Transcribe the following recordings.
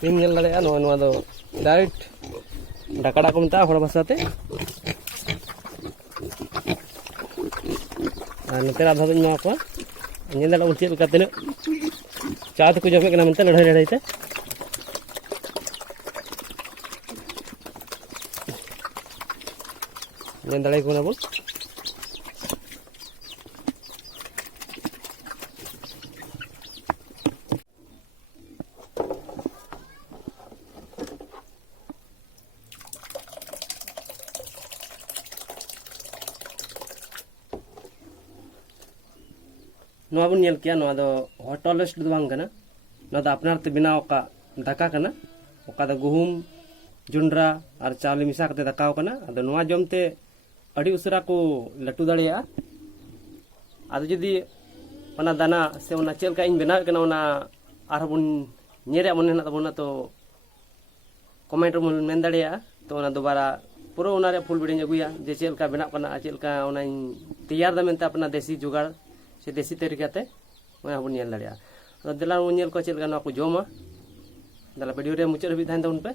ᱛᱤᱱ ᱧᱮᱞ ᱫᱟᱲᱮᱭᱟᱜᱼᱟ ᱱᱚᱣᱟ ᱫᱚ ᱰᱟᱭᱨᱮक्ᱴ ᱰᱟᱠᱟᱲᱟ ᱠᱚ ᱢᱮᱛᱟᱜᱼᱟ ᱦᱚᱲ ᱵᱷᱟषᱟᱛᱮ, ᱟᱨ ᱱᱚᱛᱮ ᱟᱫᱷᱟ ᱫᱚᱧ ᱮᱢᱟ ᱠᱚᱣᱟ᱾ ᱧᱮᱞ ᱫᱟᱲᱮᱭᱟᱜᱼᱟ ᱪᱮᱫ ᱞᱮᱠᱟ ᱛᱤᱱᱟᱹᱜ ᱪᱟ ᱛᱮᱠᱚ ᱡᱚᱢᱮᱫ ᱠᱟᱱᱟ ᱢᱮᱱᱛᱮ ᱞᱟᱹᱲᱦᱟᱹᱭ ᱞᱟᱹᱲᱦᱟᱹᱭ ᱛᱮ᱾ ᱧᱮᱞ ᱫᱟᱲᱮᱭᱟᱠᱚ ᱠᱟᱱᱟ ᱵᱚᱱ᱾ नवा बन नेल किया नवा दो होटल रेस्ट दो बांग कना, नवा दो अपनार ते बनाव का दाका कना, ओका दो गुहुम जुंडरा और चावल मिसा कते दाकाव कना। अदो नवा जमते अड़ी उसरा को लटू दाड़िया। अदो जदी ओना दाना से ओना चेलका इन बनाव कना ओना आरबन नेरे मन हेना तबोना तो कमेंट रे मेन दाड़िया। तो ओना दोबारा पूरा ओना रे फुल वीडियो अगुया जे चेलका बनाव कना चेलका ओना तैयार दा मेनते अपना देसी जुगाड़ से देसी तरीका ते मैं बन नेल दाड़िया। तो दिला नेल को चेलका नवा को जोमा दला वीडियो रे मुचाद हबी थान तबन पे।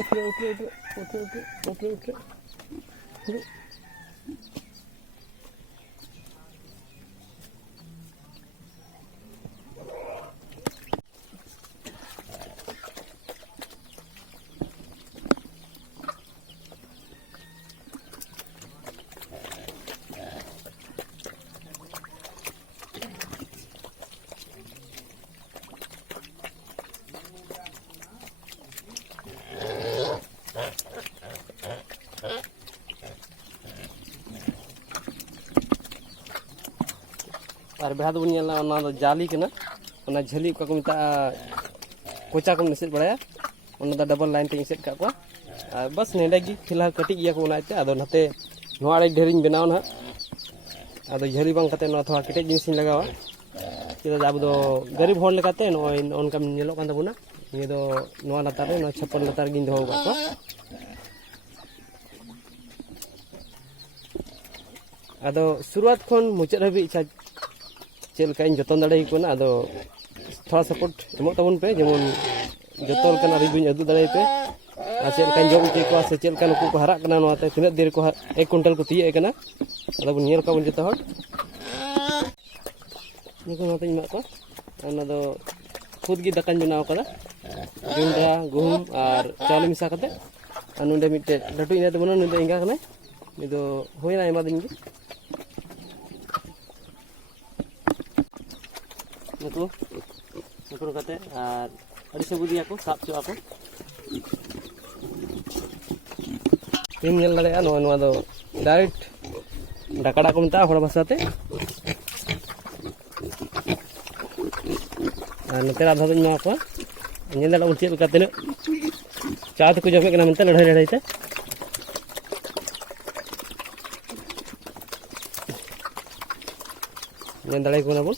उठ और बेहा दो बन जाली कना झली का मता कोचा को एसेद बड़ा डबल लाइन ते एसेद का बस नेडे फिलहाल कटी गया को नाते अदो नाते नवा आड़े ढेर बनाव ना अदो झली बांग कते नवा थोड़ा केटे जिनिस लगावा चेदा अब दो गरीब होड़ लेकाते नय ओनका नेलो कान तबुना ये दो नवा लतार रे नवा छप्पन लतार गिन दो का तो अदो शुरुआत खन मुचाद हबी इच्छा चेलका इन जतन दाड़े को ना अदो थोड़ा सपोर्ट एमो तबन पे जेमन जतल कना रिव्यू अदु दाड़े पे आ चेलका जम चे को से चेलका नुकु को हरा कना नवाते तिना देर को 1 क्विंटल को तिये कना अदो बन नेल का बन जतो हर निको नाते इन को ओना दो खुद गी दकान बनाव कदा जुंडा गुहुम और चावल मिसा कते अनुंडे मिटे लटु इना तबन नुंडे इंगा कना निदो होइना एमा दिन गी नुकु नुकु कते और अड़ी सबुदिया को साब चो आको तीन नेल दाड़ेया नवा दो डायरेक्ट डाकड़ा को मेता हड़ भाषाते और नते आधा दो एमा को नेल दाड़ा चेद लेका तिना चा तेको जमेद कना मेनते लड़ाई लड़ाई ते नेल दाड़े को ना बोल।